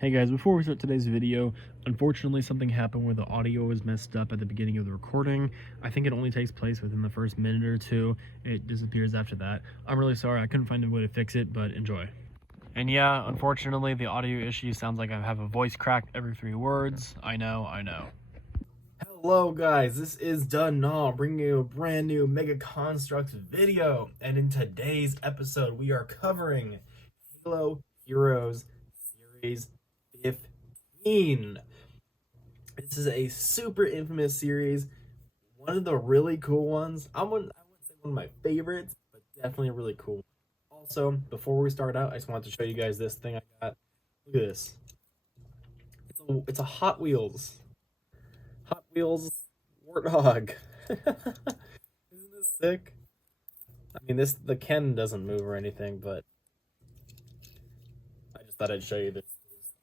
Hey guys, before we start today's video, unfortunately something happened where the audio was messed up at the beginning of the recording. I think it only takes place within the first minute or two. It disappears after that. I'm really sorry, I couldn't find a way to fix it, but enjoy. And yeah, unfortunately the audio issue sounds like I have a voice crack every 3 words. I know. Hello guys, this is Dunal bringing you a brand new Mega Construx video. And in today's episode, we are covering Halo Heroes Series 15. This is a super infamous series, one of the really cool ones. I wouldn't say one of my favorites, but definitely a really cool one. Also, before we start out, I just wanted to show you guys this thing I got. Look at this. It's a Hot Wheels Warthog. Isn't this sick? I mean, the Ken doesn't move or anything, but I just thought I'd show you this. I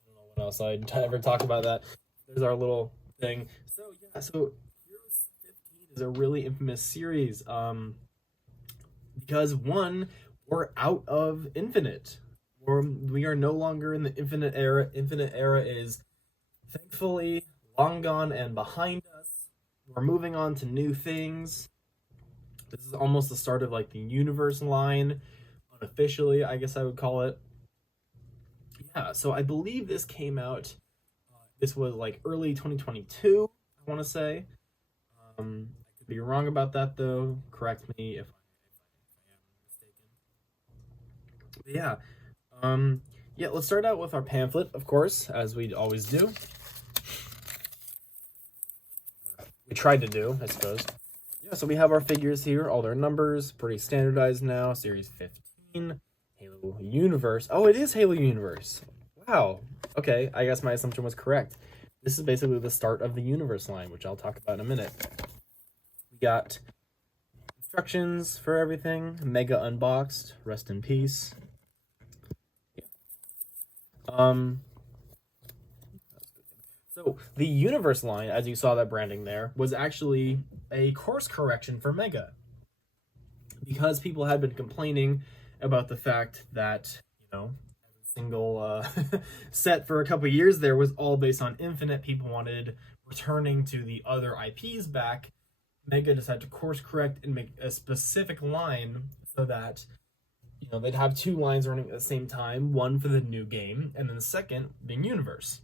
don't know when else I'd ever talk about that. There's our little thing. So yeah, so Heroes 15 is a really infamous series. Because one, we're out of Infinite. We are no longer in the Infinite era. Infinite era is thankfully long gone and behind us. We're moving on to new things. This is almost the start of like the universe line, unofficially, I guess I would call it. Yeah, so I believe this came out. This was like early 2022, I want to say. I could be wrong about that though. Correct me if I am mistaken. But yeah, let's start out with our pamphlet, of course, as we always do. We tried to do, I suppose. Yeah, so we have our figures here, all their numbers, pretty standardized now. Series 15, Halo Universe. Oh, it is Halo Universe. Wow. Okay, I guess my assumption was correct. This is basically the start of the Universe line, which I'll talk about in a minute. We got instructions for everything. Mega unboxed. Rest in peace. So the Universe line, as you saw that branding there, was actually a course correction for Mega. Because people had been complaining about the fact that, every single set for a couple years there was all based on Infinite. People wanted returning to the other IPs back. Mega decided to course correct and make a specific line so that they'd have 2 lines running at the same time, one for the new game and then the second being Universe,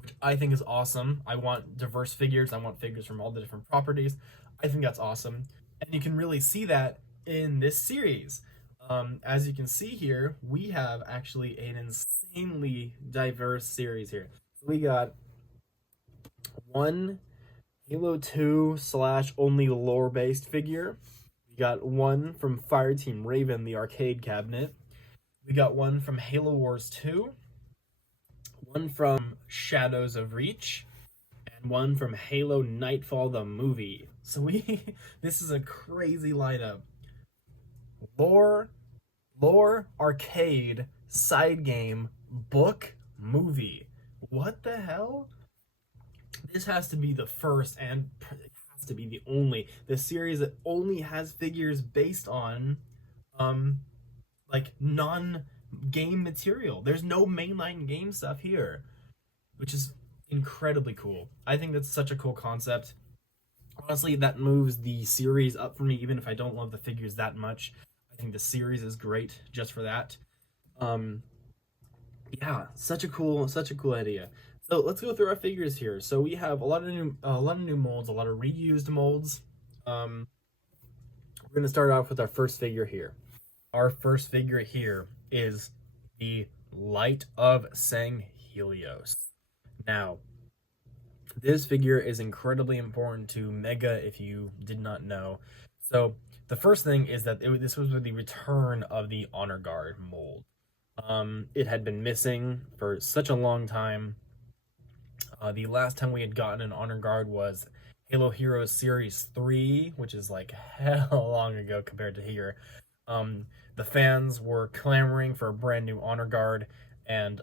which I think is awesome. I want diverse figures. I want figures from all the different properties. I think that's awesome. And you can really see that in this series. As you can see here, we have actually an insanely diverse series here. So we got one Halo 2 / only lore-based figure. We got one from Fireteam Raven, the arcade cabinet. We got one from Halo Wars 2. One from Shadows of Reach. And one from Halo Nightfall, the movie. So this is a crazy lineup. Lore, arcade, side game, book, movie. What the hell? This has to be the first and it has to be the only series that only has figures based on like non-game material. There's no mainline game stuff here, which is incredibly cool. I think that's such a cool concept. Honestly, that moves the series up for me, even if I don't love the figures that much. I think the series is great just for that. Yeah, such a cool idea. So let's go through our figures here. So we have a lot of new molds, a lot of reused molds. We're gonna start off with our first figure here. Our first figure here is the Light of Helios. Now, this figure is incredibly important to Mega if you did not know. So the first thing is that this was the return of the Honor Guard mold. It had been missing for such a long time. The last time we had gotten an Honor Guard was Halo Heroes Series 3, which is like hell long ago compared to here. The fans were clamoring for a brand new Honor Guard, and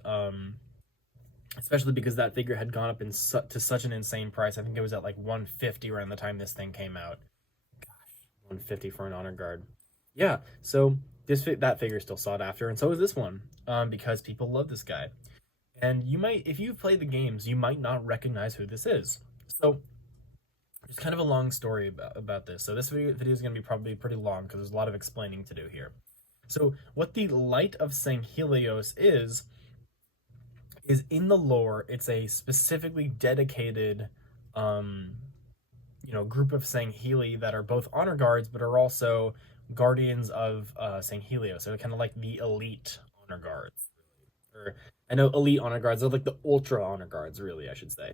especially because that figure had gone up to such an insane price. I think it was at like $150 around the time this thing came out. Gosh, $150 for an Honor Guard. Yeah, so that figure is still sought after, and so is this one, because people love this guy. And you might, if you've played the games, you might not recognize who this is. So there's kind of a long story about this. So this video is going to be probably pretty long because there's a lot of explaining to do here. So what the Light of St. Helios is in the lore, it's a specifically dedicated group of Sangheli that are both honor guards but are also guardians of Sanghelios. So they're kind of like the elite honor guards. Or I know elite honor guards, they're like the ultra honor guards, really, I should say.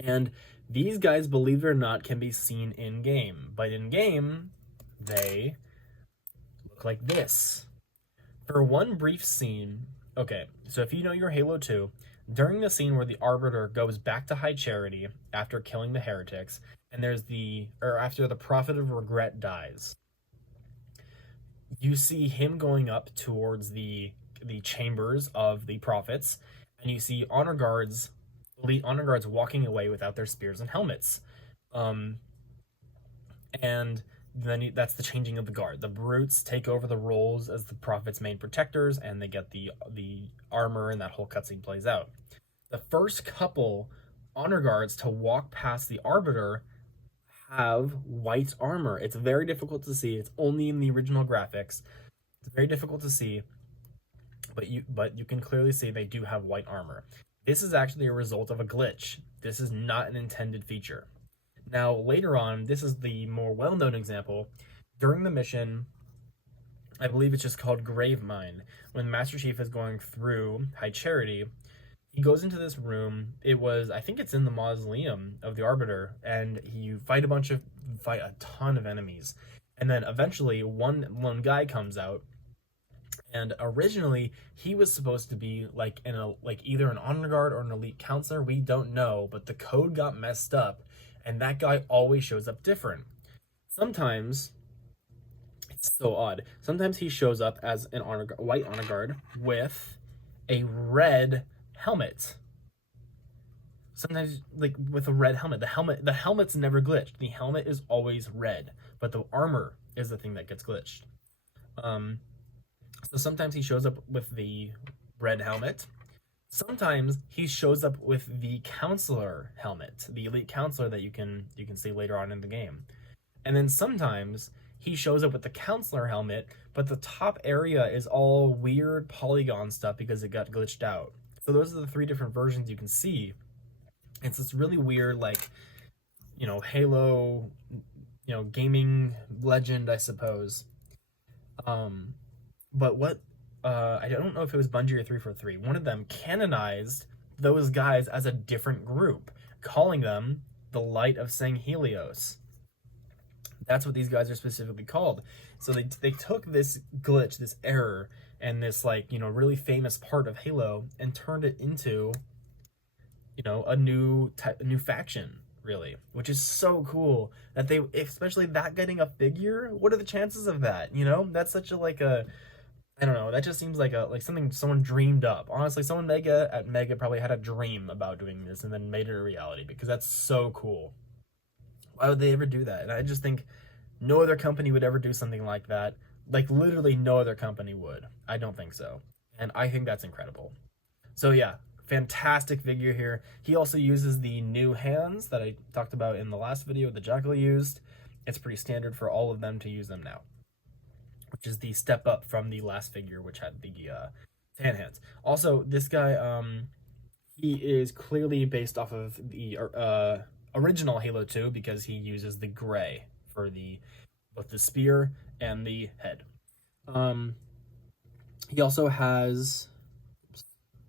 And these guys, believe it or not, can be seen in game. But in game, they look like this. For one brief scene, okay, so if you know your Halo 2, during the scene where the Arbiter goes back to High Charity after killing the heretics, and after the Prophet of Regret dies, you see him going up towards the chambers of the prophets, and you see elite honor guards walking away without their spears and helmets. And then that's the changing of the guard. The brutes take over the roles as the prophet's main protectors, and they get the armor, and that whole cutscene plays out. The first couple honor guards to walk past the Arbiter have white armor. It's very difficult to see. It's only in the original graphics. It's very difficult to see, but you can clearly see they do have white armor. This is actually a result of a glitch. This is not an intended feature. Now, later on, this is the more well-known example. During the mission, I believe it's just called Grave Mine, when Master Chief is going through High Charity, he goes into this room. I think it's in the mausoleum of the Arbiter, and you fight a ton of enemies. And then eventually one guy comes out, and originally he was supposed to be like either an honor guard or an elite counselor. We don't know, but the code got messed up, and that guy always shows up different. Sometimes it's so odd. Sometimes he shows up as an white honor guard with a red helmet. Sometimes like with a red helmet. The helmet's never glitched. The helmet is always red, but the armor is the thing that gets glitched. So sometimes he shows up with the red helmet. Sometimes he shows up with the counselor helmet, the elite counselor that you can see later on in the game. And then sometimes he shows up with the counselor helmet, but the top area is all weird polygon stuff because it got glitched out. So those are the three different versions you can see. It's this really weird, like, Halo, gaming legend, I suppose. But what, I don't know if it was Bungie or 343. One of them canonized those guys as a different group, calling them the Light of St. Helios. That's what these guys are specifically called. So they took this glitch, this error, and this really famous part of Halo and turned it into a new faction, really, which is so cool that especially that getting a figure. What are the chances of that? That's such a I don't know, that just seems like something someone dreamed up. Honestly, someone at Mega probably had a dream about doing this and then made it a reality, because that's so cool. Why would they ever do that? And I just think no other company would ever do something like that. Like, literally no other company would. I don't think so. And I think that's incredible. So yeah, fantastic figure here. He also uses the new hands that I talked about in the last video that Jackal used. It's pretty standard for all of them to use them now, which is the step up from the last figure, which had the tan hands. Also, this guy, he is clearly based off of the original Halo 2 because he uses the gray for both the spear and the head. He also has,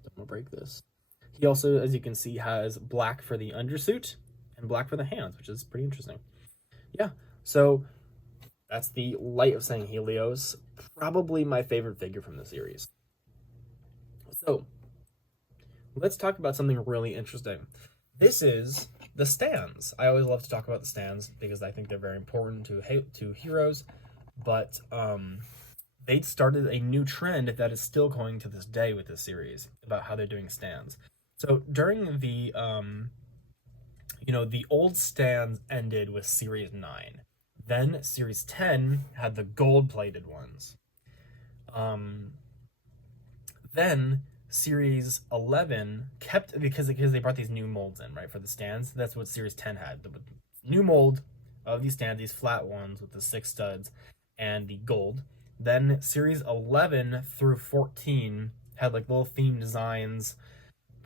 don't want to break this. He also, as you can see, has black for the undersuit and black for the hands, which is pretty interesting. Yeah, so that's the Light of St. Helios, probably my favorite figure from the series. So let's talk about something really interesting. This is the stands. I always love to talk about the stands because I think they're very important to heroes, but they started a new trend that is still going to this day with this series about how they're doing stands. So during the the old stands ended with Series 9. Then Series 10 had the gold-plated ones. Then Series 11 kept, because they brought these new molds in, right, for the stands. That's what Series 10 had. The new mold of these stands, these flat ones with the 6 studs and the gold. Then Series 11 through 14 had like little theme designs,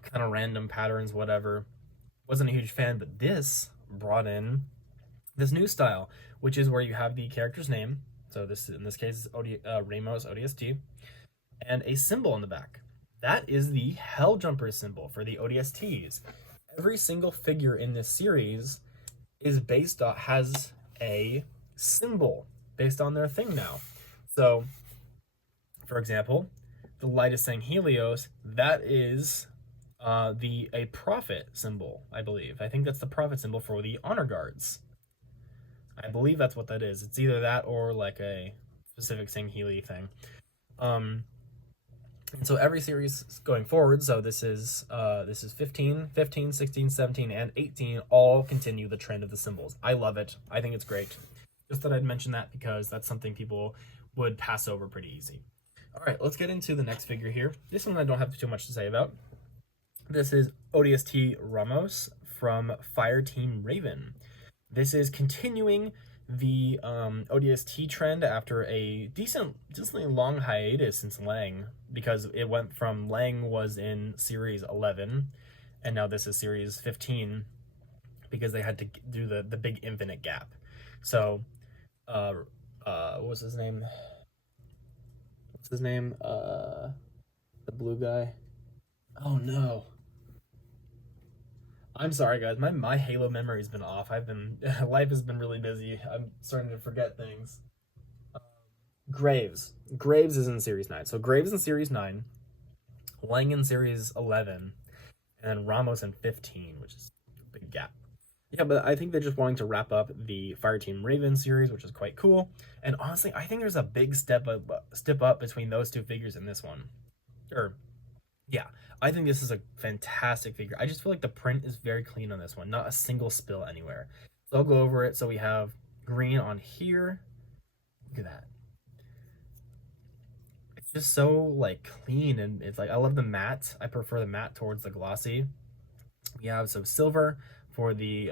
kind of random patterns, whatever. Wasn't a huge fan, but this brought in this new style, which is where you have the character's name. So this, in this case, Ramos ODST, and a symbol on the back. That is the Helljumper symbol for the ODSTs. Every single figure in this series is based on, has a symbol based on their thing now. So, for example, the lightest thing, Helios, that is a prophet symbol, I believe. I think that's the prophet symbol for the honor guards. I believe that's what that is. It's either that or like a specific Sangheli thing. And so every series going forward, so this is 15, 16, 17, and 18 all continue the trend of the symbols. I love it. I think it's great. Just thought I'd mention that because that's something people would pass over pretty easy. All right, let's get into the next figure here. This one I don't have too much to say about. This is ODST Ramos from Fireteam Raven. This is continuing the ODST trend after a decently long hiatus since Lang, because it went from Lang was in Series 11, and now this is Series 15, because they had to do the big infinite gap. So, what was his name? What's his name? The blue guy. Oh no. I'm sorry, guys. My Halo memory's been off. Life has been really busy. I'm starting to forget things. Graves. Graves is in Series 9. So Graves in Series 9, Lang in Series 11, and then Ramos in 15, which is a big gap. Yeah, but I think they're just wanting to wrap up the Fireteam Raven series, which is quite cool. And honestly, I think there's a big step up between those two figures in this one. Yeah, I think this is a fantastic figure. I just feel like the print is very clean on this one. Not a single spill anywhere. So I'll go over it. So we have green on here. Look at that. It's just so like clean, and it's like, I love the matte. I prefer the matte towards the glossy. We have some silver for the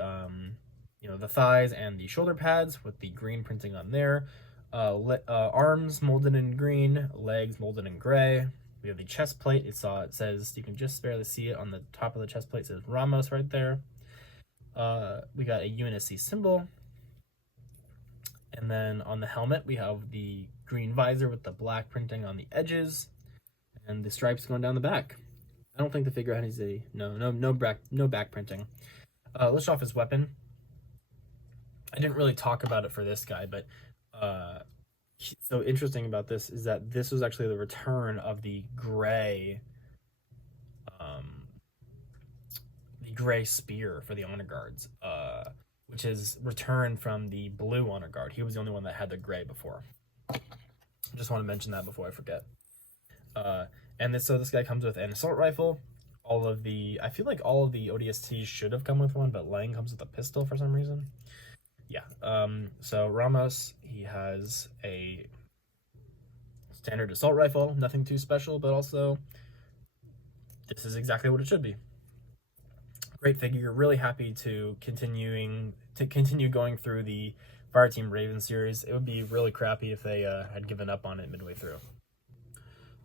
the thighs and the shoulder pads with the green printing on there. Arms molded in green, legs molded in gray. We have the chest plate. It says, you can just barely see it on the top of the chest plate. It says Ramos right there. We got a UNSC symbol. And then on the helmet, we have the green visor with the black printing on the edges and the stripes going down the back. I don't think the figure has no back printing. Let's show off his weapon. I didn't really talk about it for this guy, but so interesting about this is that this was actually the return of the gray spear for the honor guards, which is returned from the blue honor guard. He was the only one that had the gray before. I just want to mention that before I forget. So this guy comes with an assault rifle. I feel like all of the ODSTs should have come with one, but Lang comes with a pistol for some reason. Yeah. So Ramos, he has a standard assault rifle, nothing too special, but also this is exactly what it should be. Great figure. Really happy to continue going through the Fireteam Raven series. It would be really crappy if they had given up on it midway through.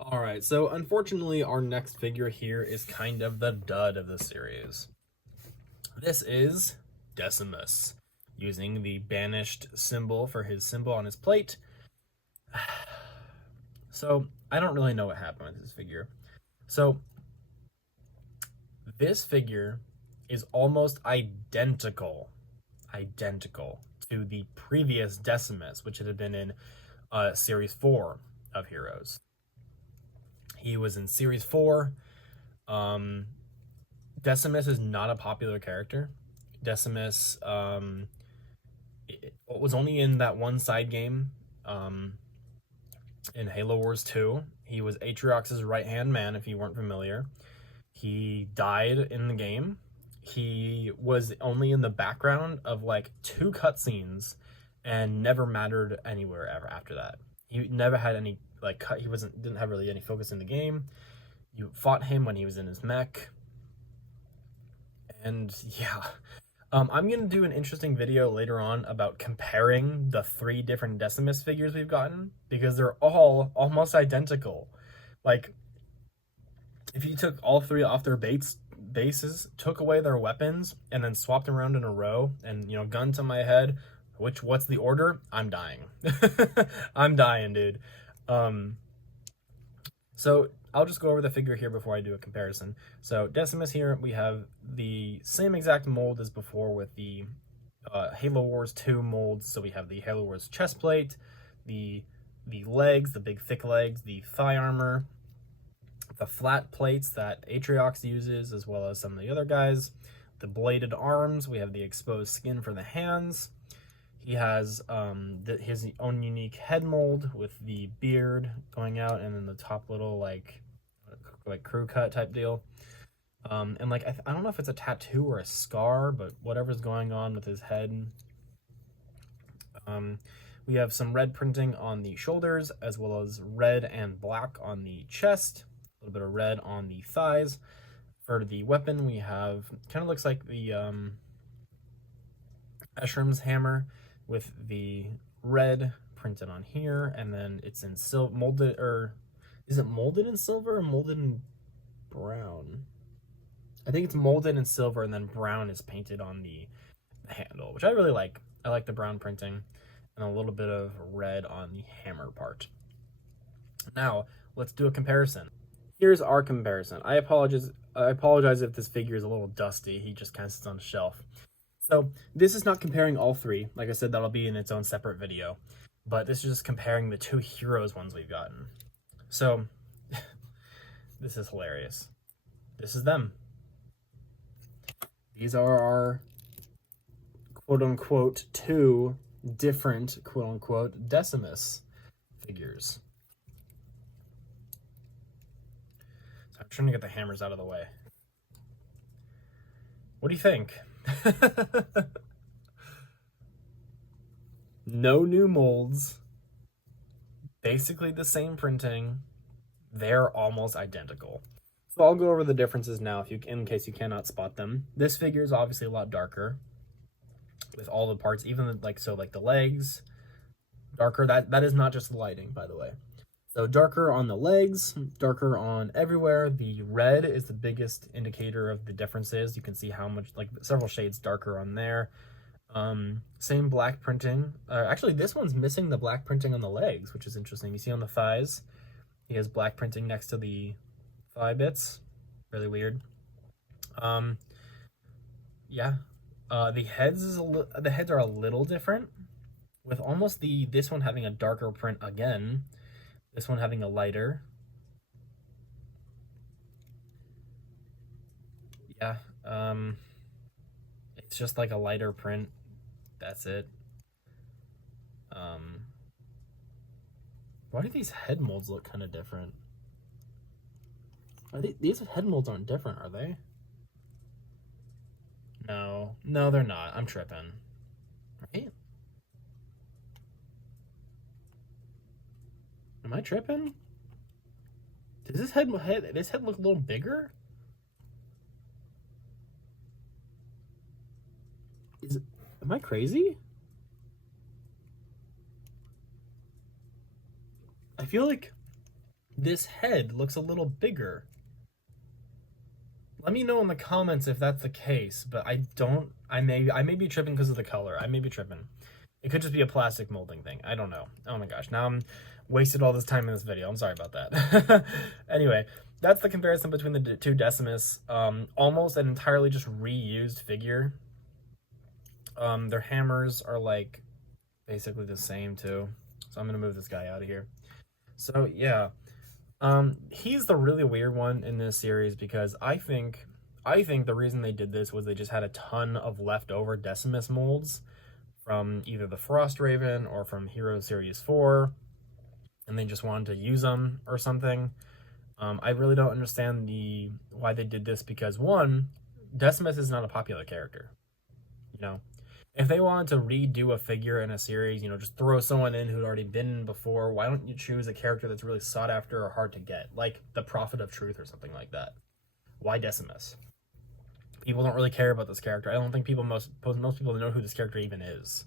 All right, so unfortunately, our next figure here is kind of the dud of the series. This is Decimus, using the banished symbol for his symbol on his plate. So I don't really know what happened with this figure. So this figure is almost identical to the previous Decimus, which had been in Series 4 of Heroes. He was in Series 4. Decimus is not a popular character. Decimus was only in that one side game in Halo Wars 2. He was Atriox's right-hand man, if you weren't familiar. He died in the game. He was only in the background of like 2 cutscenes and never mattered anywhere ever after that. He never had any he didn't have really any focus in the game. You fought him when he was in his mech. And yeah, I'm going to do an interesting video later on about comparing the 3 different Decimus figures we've gotten, because they're all almost identical. Like, if you took all 3 off their bases, took away their weapons, and then swapped them around in a row, and, you know, gun to my head, what's the order? I'm dying. I'm dying, dude. So I'll just go over the figure here before I do a comparison. So Decimus here, we have the same exact mold as before with the Halo Wars 2 molds. So we have the Halo Wars chest plate, the legs, the big thick legs, the thigh armor, the flat plates that Atriox uses, as well as some of the other guys, the bladed arms, we have the exposed skin for the hands. He has his own unique head mold with the beard going out, and then the top little like crew cut type deal. And like I don't know if it's a tattoo or a scar, but whatever's going on with his head. We have some red printing on the shoulders, as well as red and black on the chest. A little bit of red on the thighs. For the weapon, we have kind of looks like the Eshram's hammer, with the red printed on here, and then it's in molded, or is it molded in silver or molded in brown? I think it's molded in silver, and then brown is painted on the handle, which I really like. I like the brown printing, and a little bit of red on the hammer part. Now, let's do a comparison. Here's our comparison. I apologize if this figure is a little dusty. He just kind of sits on the shelf. So this is not comparing all 3. Like I said, that'll be in its own separate video. But this is just comparing the 2 Heroes ones we've gotten. So this is hilarious. This is them. These are our quote-unquote 2 different quote-unquote Decimus figures. So I'm trying to get the hammers out of the way. What do you think? No new molds, basically the same printing. They're almost identical. So I'll go over the differences now, in case you cannot spot them. This figure is obviously a lot darker, with all the parts, even like the legs, darker. That is not just the lighting, by the way. So darker on the legs, darker on everywhere. The red is the biggest indicator of the differences. You can see how much, like several shades darker on there. Same black printing. Actually, this one's missing the black printing on the legs, which is interesting. You see on the thighs, he has black printing next to the thigh bits. Really weird. Yeah. The heads are a little different, with almost this one having a darker print again. This one having a lighter. Yeah, it's just like a lighter print. That's it. Why do these head molds look kind of different? These head molds aren't different, are they? No, they're not. I'm tripping. Right? Am I tripping? Does this head look a little bigger? Am I crazy? I feel like this head looks a little bigger. Let me know in the comments if that's the case, but I may be tripping because of the color. I may be tripping. It could just be a plastic molding thing. I don't know. Oh my gosh, now I'm wasted all this time in this video. I'm sorry about that. Anyway, that's the comparison between the 2 Decimus. Almost an entirely just reused figure. Their hammers are like basically the same too. So I'm gonna move this guy out of here. So yeah, he's the really weird one in this series, because I think the reason they did this was they just had a ton of leftover Decimus molds from either the Frost Raven or from Hero Series 4, and they just wanted to use them or something. I really don't understand why they did this, because one, Decimus is not a popular character, you know. If they wanted to redo a figure in a series, just throw someone in who'd already been in before, why don't you choose a character that's really sought after or hard to get, like the Prophet of Truth or something like that? Why Decimus? People don't really care about this character. I don't think most people know who this character even is.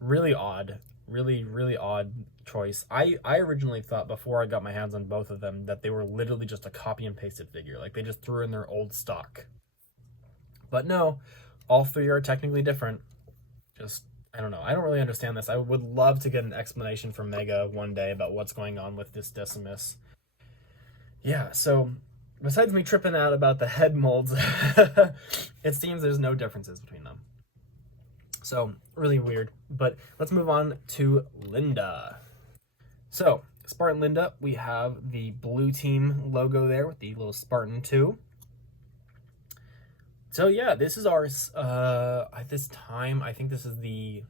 Really odd, really odd choice. I originally thought before I got my hands on both of them that they were literally just a copy and pasted figure, like they just threw in their old stock. But no, all three are technically different. Just, I don't know. I don't really understand this. I would love to get an explanation from Mega one day about what's going on with this Decimus. Yeah, so besides me tripping out about the head molds, it seems there's no differences between them. So, really weird. But let's move on to Linda. So, Spartan Linda, we have the blue team logo there with the little Spartan 2. So yeah, this is our at this time, I think this is the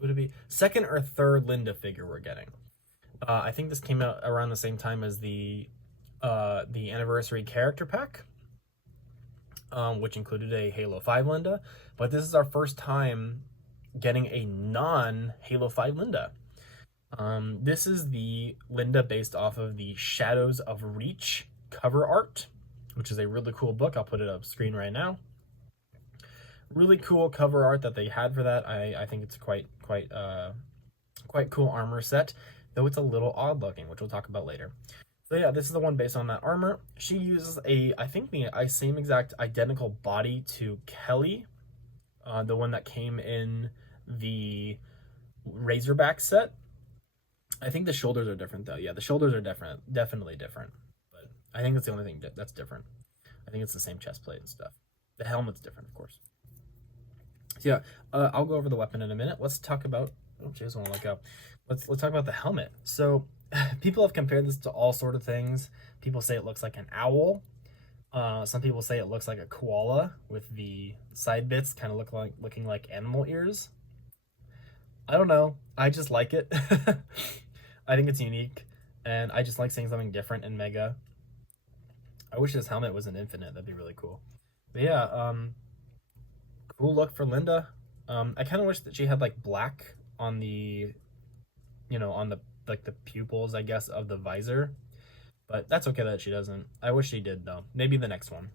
would it be second or third Linda figure we're getting. I think this came out around the same time as the anniversary character pack, which included a Halo 5 Linda, but this is our first time getting a non-Halo 5 Linda. This is the Linda based off of the Shadows of Reach cover art, which is a really cool book. I'll put it up screen right now. Really cool cover art that they had for that. I think it's quite cool armor set, though it's a little odd looking, which we'll talk about later. So yeah, this is the one based on that armor. She uses the same exact identical body to Kelly, the one that came in the Razorback set. I think the shoulders are different though. Yeah, the shoulders are definitely different. But I think that's the only thing that's different. I think it's the same chest plate and stuff. The helmet's different, of course. So yeah, I'll go over the weapon in a minute. Let's talk about. Oh, jeez, I want to let go. Let's talk about the helmet. So, people have compared this to all sort of things. People say it looks like an owl. Some people say it looks like a koala with the side bits kind of looking like animal ears. I don't know. I just like it. I think it's unique, and I just like seeing something different in Mega. I wish this helmet was an infinite. That'd be really cool. But yeah, cool look for Linda. I kind of wish that she had like black on the, on the like the pupils, I guess, of the visor. But that's okay that she doesn't. I wish she did though. Maybe the next one.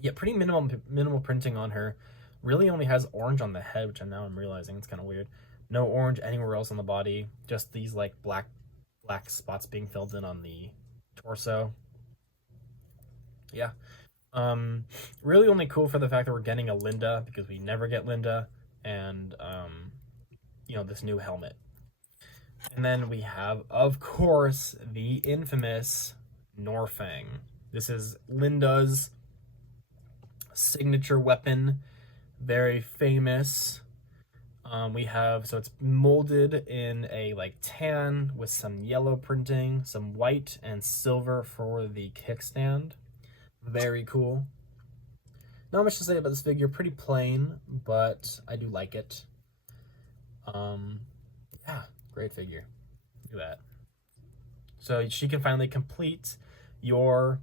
Yeah, pretty minimal printing on her. Really only has orange on the head, which I'm realizing it's kind of weird. No orange anywhere else on the body. Just these like black spots being filled in on the torso. Yeah. Really only cool for the fact that we're getting a Linda, because we never get Linda, and this new helmet. And then we have, of course, the infamous Norfang. This is Linda's signature weapon, very famous. So it's molded in a like tan with some yellow printing, some white and silver for the kickstand. Very cool. Not much to say about this figure. Pretty plain, but I do like it. Yeah, great figure. Look at that. So she can finally complete your,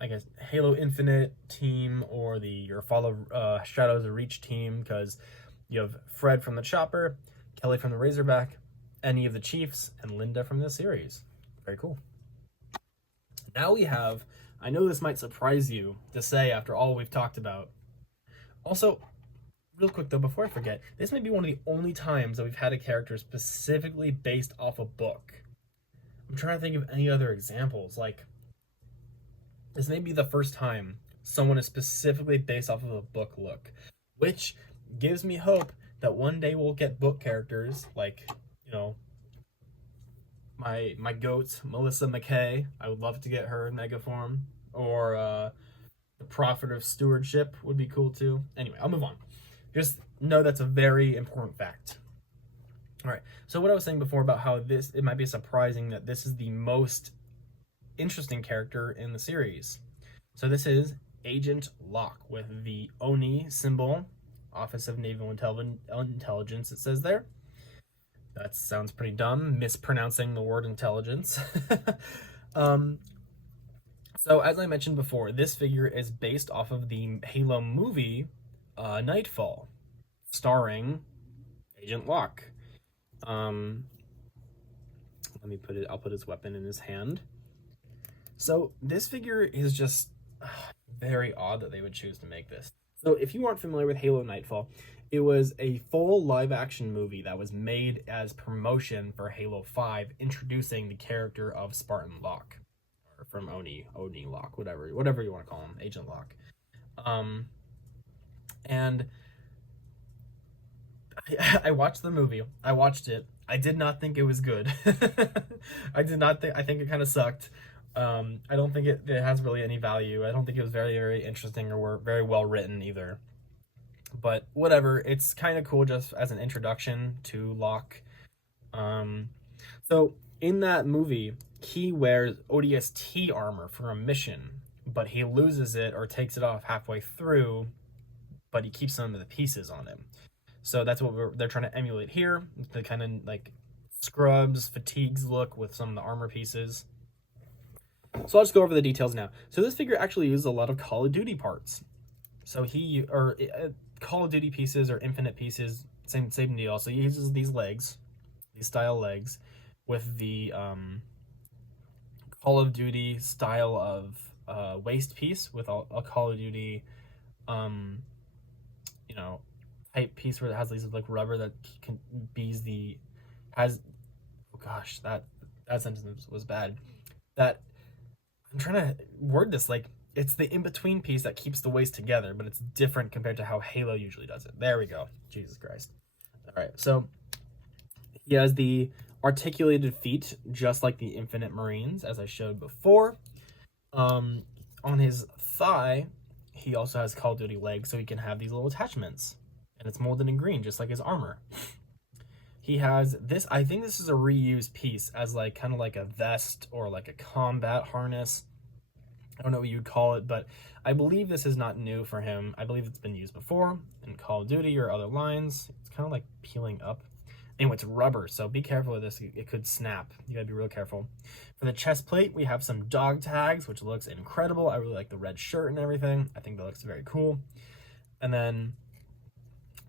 I guess Halo Infinite team, or your Follow Shadows of Reach team, because you have Fred from the Chopper, Kelly from the Razorback, any of the Chiefs, and Linda from this series. Very cool. Now we have, I know this might surprise you to say after all we've talked about. Also, real quick though, before I forget, this may be one of the only times that we've had a character specifically based off a book. I'm trying to think of any other examples. Like, this may be the first time someone is specifically based off of a book look, which gives me hope that one day we'll get book characters like, my goat, Melissa McKay. I would love to get her in Mega form. Or the Prophet of Stewardship would be cool too. Anyway, I'll move on. Just know that's a very important fact. All right, so what I was saying before about how it might be surprising that this is the most interesting character in the series. So this is Agent Locke with the ONI symbol, Office of Naval Intelligence, it says there. That sounds pretty dumb, mispronouncing the word intelligence. So as I mentioned before, this figure is based off of the Halo movie, Nightfall, starring Agent Locke. Um, Let me put it. I'll put his weapon in his hand. So this figure is just very odd that they would choose to make this. So if you aren't familiar with Halo Nightfall, it was a full live action movie that was made as promotion for Halo 5, introducing the character of Spartan Locke, or from Oni Locke, whatever you want to call him, Agent Locke. And I watched the movie. I watched it. I did not think it was good. I did not think. I think it kind of sucked. I don't think it has really any value. I don't think it was very interesting or very well written either. But whatever. It's kind of cool just as an introduction to Locke. So in that movie, he wears ODST armor for a mission, but he loses it or takes it off halfway through. But he keeps some of the pieces on him. So that's what they're trying to emulate here. The kind of like scrubs, fatigues look with some of the armor pieces. So I'll just go over the details now. So this figure actually uses a lot of Call of Duty parts. So Call of Duty pieces or Infinite pieces, same deal. So he uses these legs, these style legs, with the Call of Duty style of waist piece with a Call of Duty, type piece where it has these like rubber that can has. Oh gosh, that sentence was bad. That I'm trying to word this like it's the in-between piece that keeps the waist together, but it's different compared to how Halo usually does it. There we go. Jesus Christ. All right, so he has the articulated feet, just like the Infinite Marines, as I showed before. On his thigh, he also has Call of Duty legs, so he can have these little attachments. And it's molded in green, just like his armor. He has this, I think this is a reused piece as like kind of like a vest or like a combat harness. I don't know what you'd call it, but I believe this is not new for him. I believe it's been used before in Call of Duty or other lines. It's kind of like peeling up. Anyway, it's rubber, so be careful with this. It could snap. You gotta be real careful. For the chest plate, we have some dog tags, which looks incredible. I really like the red shirt and everything. I think that looks very cool. And then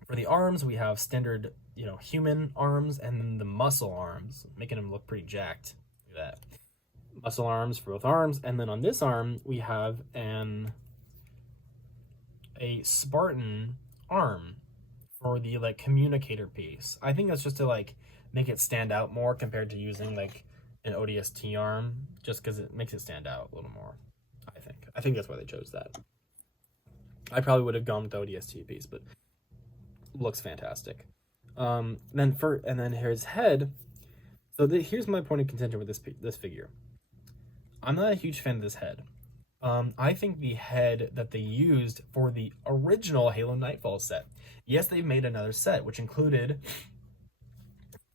for the arms, we have standard, human arms and then the muscle arms, making them look pretty jacked. Look at that. Muscle arms for both arms. And then on this arm, we have a Spartan arm for the like communicator piece. I think that's just to like make it stand out more compared to using like an ODST arm, just because it makes it stand out a little more. I think that's why they chose that. I probably would have gone with the ODST piece, but looks fantastic. And then here's head. So here's my point of contention with this figure. I'm not a huge fan of this head. I think the head that they used for the original Halo Nightfall set. Yes, they've made another set, which included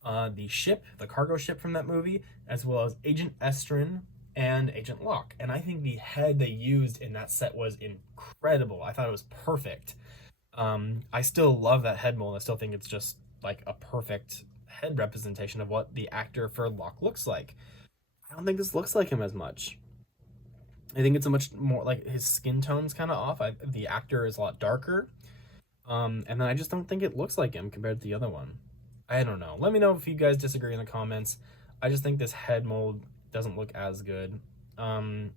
the cargo ship from that movie, as well as Agent Estrin and Agent Locke. And I think the head they used in that set was incredible. I thought it was perfect. I still love that head mold. I still think it's just like a perfect head representation of what the actor for Locke looks like. I don't think this looks like him as much. I think it's a much more like his skin tone's kind of off. The actor is a lot darker. And then I just don't think it looks like him compared to the other one. I don't know. Let me know if you guys disagree in the comments. I just think this head mold doesn't look as good.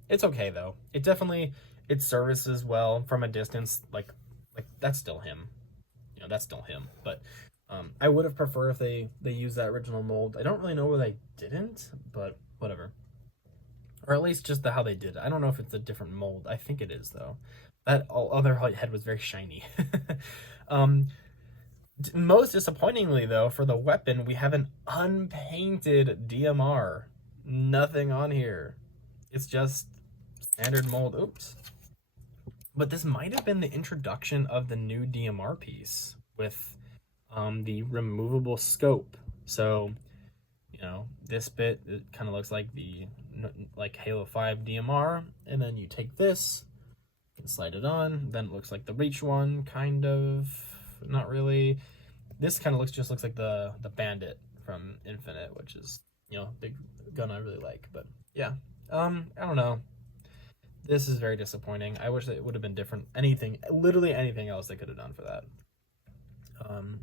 It's okay though. It services well from a distance. Like that's still him. That's still him. But I would have preferred if they used that original mold. I don't really know where they didn't, but whatever. Or at least just how they did it. I don't know if it's a different mold. I think it is though. That other head was very shiny. Most disappointingly though, for the weapon, we have an unpainted DMR. Nothing on here. It's just standard mold. Oops. But this might have been the introduction of the new DMR piece with the removable scope. So, this bit, it kind of looks like the Halo 5 DMR, and then you take this, you can slide it on, then it looks like the Reach one, kind of, not really. This kind of looks like the Bandit from Infinite, which is, big gun I really like, but yeah, I don't know. This is very disappointing. I wish that it would have been different. Anything, literally anything else they could have done for that. Um,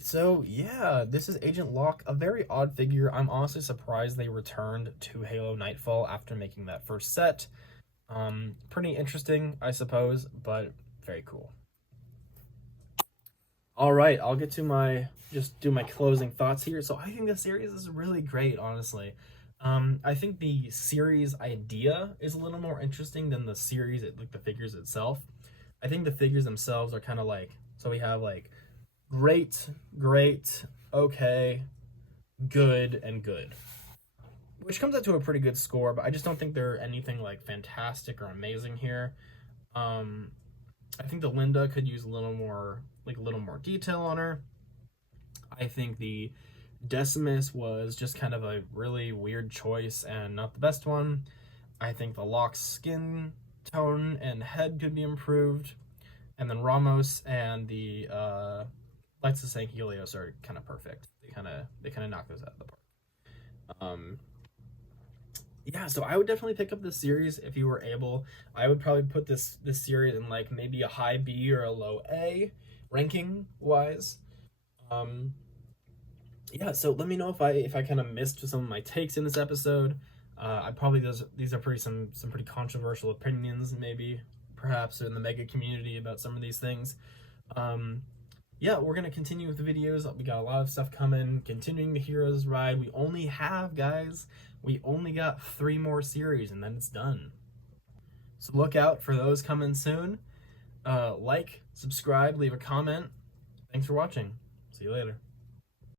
so yeah, this is Agent Locke, a very odd figure. I'm honestly surprised they returned to Halo Nightfall after making that first set. Pretty interesting, I suppose, but very cool. All right, I'll get to just do my closing thoughts here. So I think the series is really great, honestly. I think the series idea is a little more interesting than the series, like the figures itself. I think the figures themselves are kind of like, so we have like great, great, okay, good, and good, which comes out to a pretty good score. But I just don't think they're anything like fantastic or amazing here. Um, I think the Linda could use a little more detail on her. I think the Decimus was just kind of a really weird choice and not the best one. I think the Locke's skin tone and head could be improved. And then Ramos and the Lights of St. Helios are kind of perfect. They kind of knock those out of the park. Yeah, so I would definitely pick up this series if you were able. I would probably put this series in like maybe a high B or a low A ranking wise. Um, yeah, so let me know if I kind of missed some of my takes in this episode. I probably these are some pretty controversial opinions, maybe perhaps in the Mega community about some of these things. Yeah, we're gonna continue with the videos. We got a lot of stuff coming. Continuing the Heroes ride. We only have, guys, we only got 3 more series and then it's done. So look out for those coming soon. Like, subscribe, leave a comment. Thanks for watching. See you later.